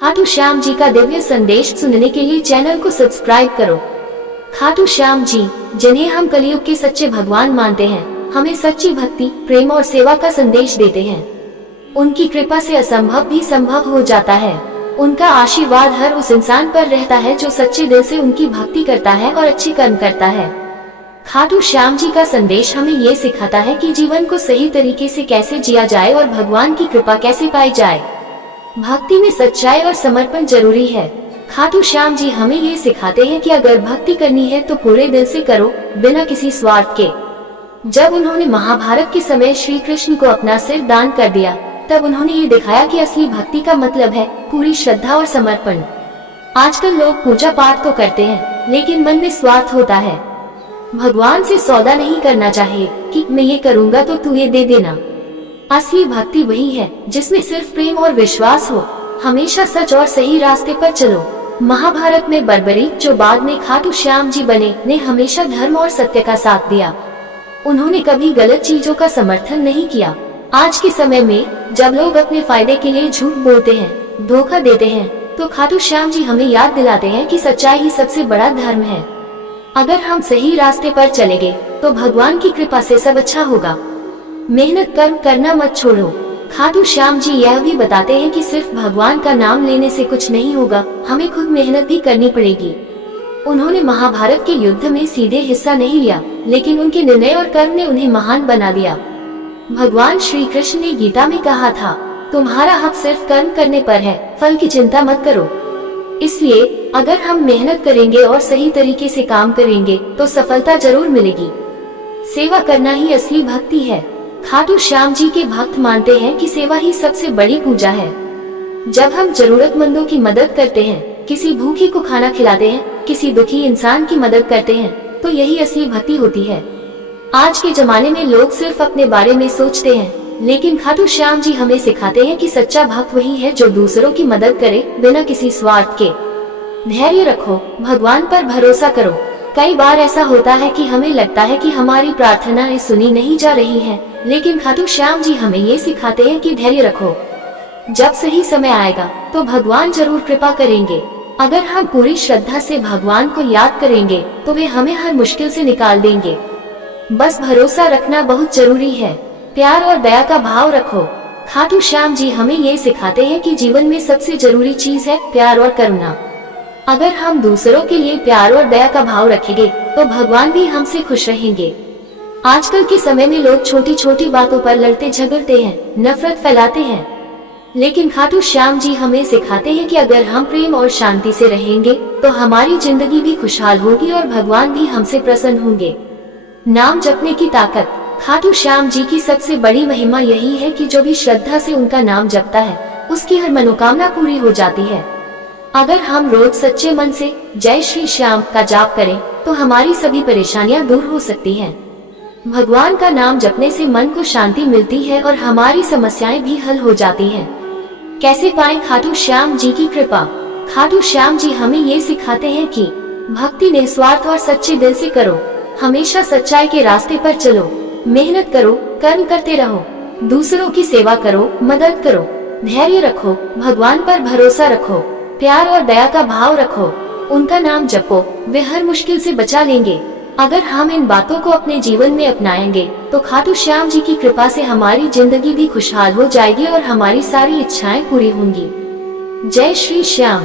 खाटू श्याम जी का दिव्य संदेश सुनने के लिए चैनल को सब्सक्राइब करो। खाटू श्याम जी, जिन्हें हम कलयुग के सच्चे भगवान मानते हैं, हमें सच्ची भक्ति, प्रेम और सेवा का संदेश देते हैं। उनकी कृपा से असंभव भी संभव हो जाता है। उनका आशीर्वाद हर उस इंसान पर रहता है जो सच्चे दिल से उनकी भक्ति करता है और अच्छे कर्म करता है। खाटू श्याम जी का संदेश हमें ये सिखाता है कि जीवन को सही तरीके से कैसे जिया जाए और भगवान की कृपा कैसे पाई जाए। भक्ति में सच्चाई और समर्पण जरूरी है। खाटू श्याम जी हमें ये सिखाते हैं कि अगर भक्ति करनी है तो पूरे दिल से करो, बिना किसी स्वार्थ के। जब उन्होंने महाभारत के समय श्री कृष्ण को अपना सिर दान कर दिया, तब उन्होंने ये दिखाया कि असली भक्ति का मतलब है पूरी श्रद्धा और समर्पण। आजकल लोग पूजा पाठ तो करते हैं, लेकिन मन में स्वार्थ होता है। भगवान से सौदा नहीं करना चाहिए कि मैं ये करूँगा तो तू ये दे देना। असली भक्ति वही है जिसमें सिर्फ प्रेम और विश्वास हो। हमेशा सच और सही रास्ते पर चलो। महाभारत में बर्बरीक, जो बाद में खाटू श्याम जी बने, ने हमेशा धर्म और सत्य का साथ दिया। उन्होंने कभी गलत चीजों का समर्थन नहीं किया। आज के समय में जब लोग अपने फायदे के लिए झूठ बोलते हैं, धोखा देते हैं, तो खाटू श्याम जी हमें याद दिलाते हैं कि सच्चाई ही सबसे बड़ा धर्म है। अगर हम सही रास्ते पर चलेंगे तो भगवान की कृपा से सब अच्छा होगा। मेहनत कर्म करना मत छोड़ो। खाटू श्याम जी यह भी बताते हैं कि सिर्फ भगवान का नाम लेने से कुछ नहीं होगा, हमें खुद मेहनत भी करनी पड़ेगी। उन्होंने महाभारत के युद्ध में सीधे हिस्सा नहीं लिया, लेकिन उनके निर्णय और कर्म ने उन्हें महान बना दिया। भगवान श्री कृष्ण ने गीता में कहा था, तुम्हारा हक सिर्फ कर्म करने पर है, फल की चिंता मत करो। इसलिए अगर हम मेहनत करेंगे और सही तरीके से काम करेंगे तो सफलता जरूर मिलेगी। सेवा करना ही असली भक्ति है। खाटू श्याम जी के भक्त मानते हैं कि सेवा ही सबसे बड़ी पूजा है। जब हम जरूरतमंदों की मदद करते हैं, किसी भूखे को खाना खिलाते हैं, किसी दुखी इंसान की मदद करते हैं, तो यही असली भक्ति होती है। आज के जमाने में लोग सिर्फ अपने बारे में सोचते हैं, लेकिन खाटू श्याम जी हमें सिखाते हैं कि सच्चा भक्त वही है जो दूसरों की मदद करे बिना किसी स्वार्थ के। धैर्य रखो, भगवान पर भरोसा करो। कई बार ऐसा होता है कि हमें लगता है कि हमारी प्रार्थनाएं सुनी नहीं जा रही हैं, लेकिन खाटू श्याम जी हमें ये सिखाते हैं कि धैर्य रखो। जब सही समय आएगा तो भगवान जरूर कृपा करेंगे। अगर हम पूरी श्रद्धा से भगवान को याद करेंगे तो वे हमें हर मुश्किल से निकाल देंगे। बस भरोसा रखना बहुत जरूरी है। प्यार और दया का भाव रखो। खाटू श्याम जी हमें ये सिखाते हैं कि जीवन में सबसे जरूरी चीज है प्यार और करुणा। अगर हम दूसरों के लिए प्यार और दया का भाव रखेंगे तो भगवान भी हमसे खुश रहेंगे। आजकल के समय में लोग छोटी छोटी बातों पर लड़ते झगड़ते हैं, नफरत फैलाते हैं, लेकिन खाटू श्याम जी हमें सिखाते हैं कि अगर हम प्रेम और शांति से रहेंगे तो हमारी जिंदगी भी खुशहाल होगी और भगवान भी हमसे प्रसन्न होंगे। नाम जपने की ताकत। खाटू श्याम जी की सबसे बड़ी महिमा यही है कि जो भी श्रद्धा से उनका नाम जपता है, उसकी हर मनोकामना पूरी हो जाती है। अगर हम रोज सच्चे मन से जय श्री श्याम का जाप करें तो हमारी सभी परेशानियां दूर हो सकती हैं। भगवान का नाम जपने से मन को शांति मिलती है और हमारी समस्याएं भी हल हो जाती हैं। कैसे पाएं खाटू श्याम जी की कृपा? खाटू श्याम जी हमें ये सिखाते हैं कि भक्ति निस्वार्थ और सच्चे दिल से करो। हमेशा सच्चाई के रास्ते पर चलो। मेहनत करो, कर्म करते रहो, दूसरों की सेवा करो, मदद करो, धैर्य रखो, भगवान पर भरोसा रखो, प्यार और दया का भाव रखो, उनका नाम जपो, वे हर मुश्किल से बचा लेंगे। अगर हम इन बातों को अपने जीवन में अपनाएंगे तो खाटू श्याम जी की कृपा से हमारी जिंदगी भी खुशहाल हो जाएगी और हमारी सारी इच्छाएं पूरी होंगी। जय श्री श्याम।